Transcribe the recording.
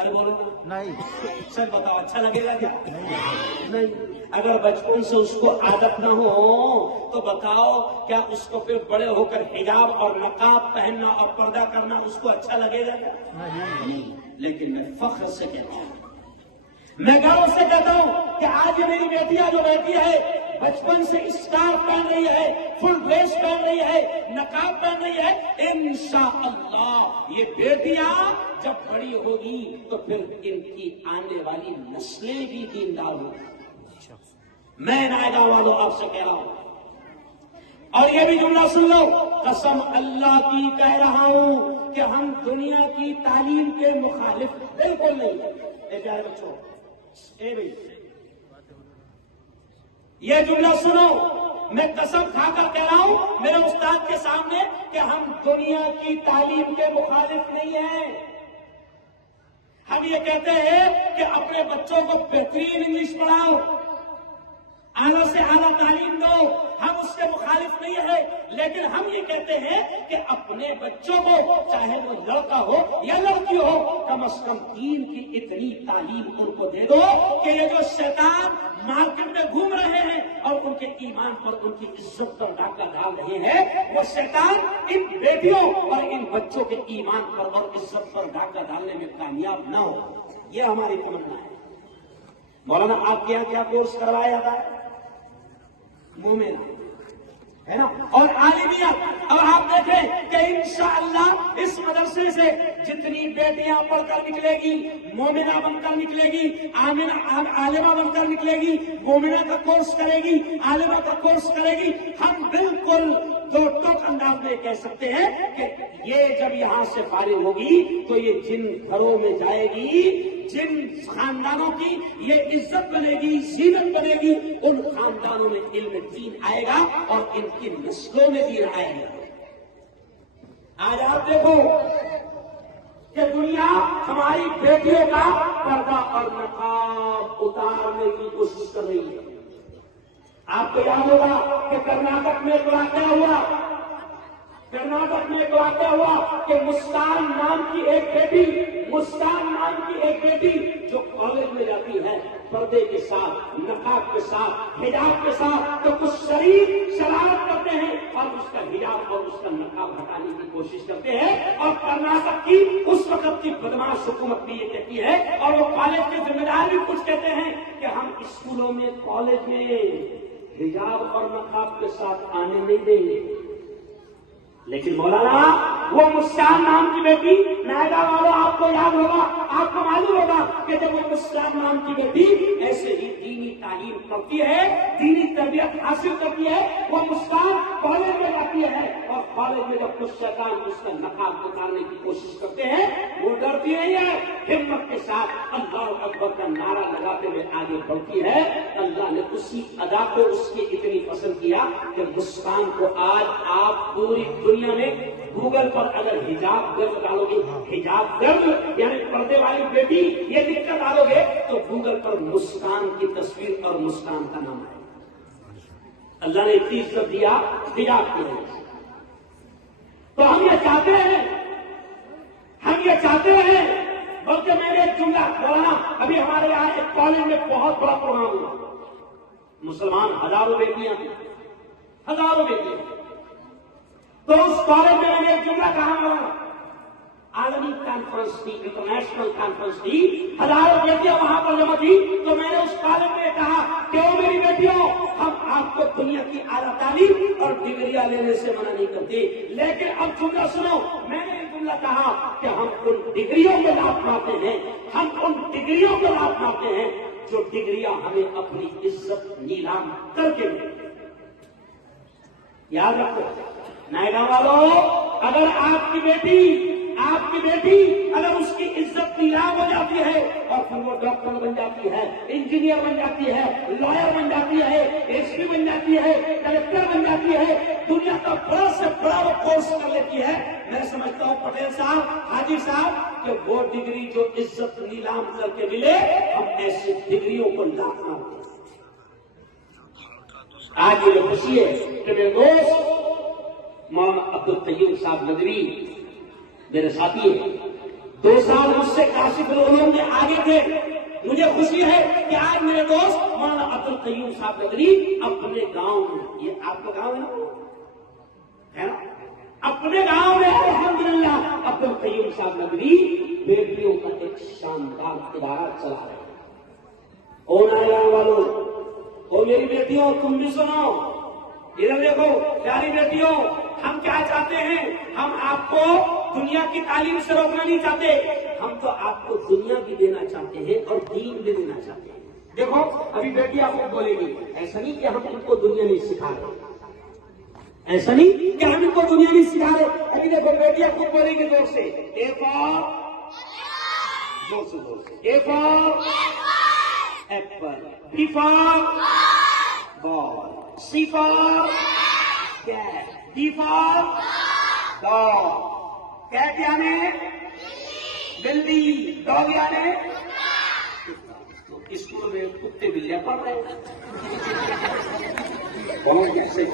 ارے بولو نہیں سر بتاؤ اچھا لگے گا کیا؟ نہیں. اگر بچپن سے اس کو عادت نہ ہو تو بتاؤ کیا اس کو پھر بڑے ہو کر حجاب اور نقاب پہننا اور پردہ کرنا اس کو اچھا لگے گا کیا؟ نہیں. لیکن میں فخر سے کہتا ہوں، میں گاؤں سے کہتا ہوں کہ آج یہ میری بیٹیاں جو بیٹھی ہے بچپن سے اسکارف پہن رہی ہے، فل ڈریس پہن رہی ہے، نقاب پہن رہی ہے، انشاءاللہ یہ بیٹیاں جب بڑی ہوگی تو پھر ان کی آنے والی نسلیں بھی دیندار ہوگی. میں نائیگاؤں والوں آپ سے کہہ رہا ہوں، اور یہ بھی جملہ سن لو، قسم اللہ کی کہہ رہا ہوں کہ ہم دنیا کی تعلیم کے مخالف بالکل نہیں. اے پیارے بچوں، اے بھائی یہ جملہ سنو، میں قسم کھا کر کہہ رہا ہوں میرے استاد کے سامنے کہ ہم دنیا کی تعلیم کے مخالف نہیں ہیں. ہم یہ کہتے ہیں کہ اپنے بچوں کو بہترین انگلش پڑھاؤ، اعلیٰ سے اعلیٰ تعلیم دو، ہم اس کے مخالف نہیں ہیں. لیکن ہم یہ کہتے ہیں کہ اپنے بچوں کو چاہے وہ لڑکا ہو یا لڑکی ہو کم از کم دین کی اتنی تعلیم ان کو دے دو کہ یہ جو شیطان مارکیٹ میں گھوم رہے ہیں اور ان کے ایمان پر ان کی عزت پر ڈاکہ ڈال رہے ہیں، وہ شیطان ان بیٹیوں اور ان بچوں کے ایمان پر اور عزت پر ڈاکہ ڈالنے میں کامیاب نہ ہو. یہ ہماری تمنا ہے. مولانا آپ کے یہاں کیا کورس کروایا جاتا ہے؟ مومن ہے نا، اور عالمیت. اب آپ دیکھیں کہ انشاءاللہ اس مدرسے سے جتنی بیٹیاں پڑھ کر نکلے گی، مومنہ بن کر نکلے گی، عالمہ بن کر نکلے گی، مومنہ کا کورس کرے گی، عالمہ کا کورس کرے گی، ہم بالکل دو ٹوک انداز میں کہہ سکتے ہیں کہ یہ جب یہاں سے فارغ ہوگی تو یہ جن گھروں میں جائے گی، جن خاندانوں کی یہ عزت بنے گی، زینت بنے گی، ان خاندانوں میں علم دین آئے گا اور ان کی نسلوں میں دین آئے گا. آج آپ دیکھو کہ دنیا ہماری بیٹیوں کا پردہ اور نقاب اتارنے کی کوشش کر رہی ہے. آپ کو یاد ہوگا کہ کرناٹک میں ایک واقعہ ہوا، کرناٹک میں ایک واقعہ ہوا کہ مسکان نام کی ایک بیٹی جو کالج میں جاتی ہے پردے کے ساتھ، نقاب کے ساتھ، حجاب کے ساتھ، تو کچھ شریف شرارت کرتے ہیں اور اس کا حجاب اور اس کا نقاب ہٹانے کی کوشش کرتے ہیں. اور کرناٹک کی اس وقت کی بدماش حکومت بھی یہ کہتی ہے اور وہ کالج کے ذمہ دار بھی کچھ کہتے ہیں کہ ہم اسکولوں میں، کالج میں حجاب اور نقاب کے ساتھ آنے نہیں دیں گے. لیکن مولانا وہ مسکان نام کی بیٹی، نائیگا والوں آپ کو یاد ہوگا، آپ کو معلوم ہوگا کہ جب وہ مسکان نام کی بیٹی ایسے ہی دینی تعلیم کرتی ہے، دینی تربیت حاصل کرتی ہے، وہ مسکان کالج میں جاتی ہے اور کالج میں جب کچھ شیطان اس کا نقاب اتارنے کی کوشش کرتے ہیں وہ ڈرتی نہیں ہے، ہمت کے ساتھ اللہ اکبر کا نعرہ لگاتے ہوئے آگے بڑھتی ہے. اللہ نے اسی ادا کو اس کی اتنی پسند کیا کہ مسکان کو آج آپ پوری دنیا میں گوگل پر اگر حجاب گرل ڈالو گے، حجاب گرل یعنی پردے والی بیٹی یہ لکھ کر ڈالو گے تو گوگل پر مسکان کی تصویر اور مسکان کا نام ہے. اللہ نے اتنی عزت دیا حجاب کی وجہ سے. تو ہم یہ چاہتے ہیں بلکہ میں نے ایک جملہ مولانا ابھی ہمارے یہاں ایک کالج میں بہت بڑا پروگرام ہوا، مسلمان ہزاروں بیٹیاں تھیں، ہزاروں بیٹیاں. تو اس کالج میں نے ایک جملہ کہا، مولانا عالمی کانفرنس تھی، انٹرنیشنل کانفرنس تھی، ہزاروں بیٹیاں وہاں پر جمع تھی. تو میں نے اس کالج میں کہا کہ او میری بیٹیوں، ہم آپ کو دنیا کی اعلیٰ تعلیم اور ڈگریاں لینے سے منع نہیں کرتے، لیکن اب جملہ سنو. میں نے یہ جملہ کہا کہ ہم ان ڈگریوں کو لات مارتے ہیں، ہم ان ڈگریوں کو لات مارتے ہیں جو ڈگریاں ہمیں اپنی عزت نیلام کر کے ملتی. یاد رکھو نائیگا والوں، اگر آپ کی بیٹی اگر اس کی عزت نیلام ہو جاتی ہے اور پھر وہ ڈاکٹر بن جاتی ہے، انجینئر بن جاتی ہے، لائر بن جاتی ہے، ایس پی بن جاتی ہے، کلکٹر بن جاتی ہے، دنیا کا بڑا سے بڑا وہ کورس کر لیتی ہے، میں سمجھتا ہوں پٹیل صاحب، حاجی صاحب، کہ وہ ڈگری جو عزت نیلام کر کے ملے ہم ایسی ڈگریوں کو لاکھ مارتے ہیں. آج یہ خوشی ہے کہ میرے دوست مولانا عبد القیوم صاحب ندوی میرے ساتھی ہیں، 2 سال مجھ سے کاشف العلوم میں آگے تھے. مجھے خوشی ہے کہ آج میرے دوست مولانا عبد القیوم صاحب نقوی اپنے گاؤں میں، یہ آپ کا گاؤں ہے نا، اپنے گاؤں میں الحمدللہ عبد القیوم صاحب نقوی بیٹیوں کا ایک شاندار ادارہ چلا رہے ہیں. کون آئے گاؤں والوں، وہ میری بیٹیوں تم بھی سنو، ادھر دیکھو پیاری بیٹیوں، ہم کیا چاہتے ہیں؟ ہم آپ کو دنیا کی تعلیم سے روکنا نہیں چاہتے، ہم تو آپ کو دنیا بھی دینا چاہتے ہیں اور دین بھی دینا چاہتے ہیں. دیکھو ابھی بیٹی آپ کو بولے گی، ایسا نہیں کہ ہم ان کو دنیا نہیں سکھا رہے، ایسا نہیں کہ ہم ان کو دنیا نہیں سکھا رہے. ابھی دیکھو بیٹی آپ کو بولے گی زور سے، اے فار، زور سے، A for apple, B for ball, C for cat, D for dog. Cat یعنی بلی، ڈاگ یعنی اسکول میں کتے بلیاں پڑھ رہے ہیں. کون کیسے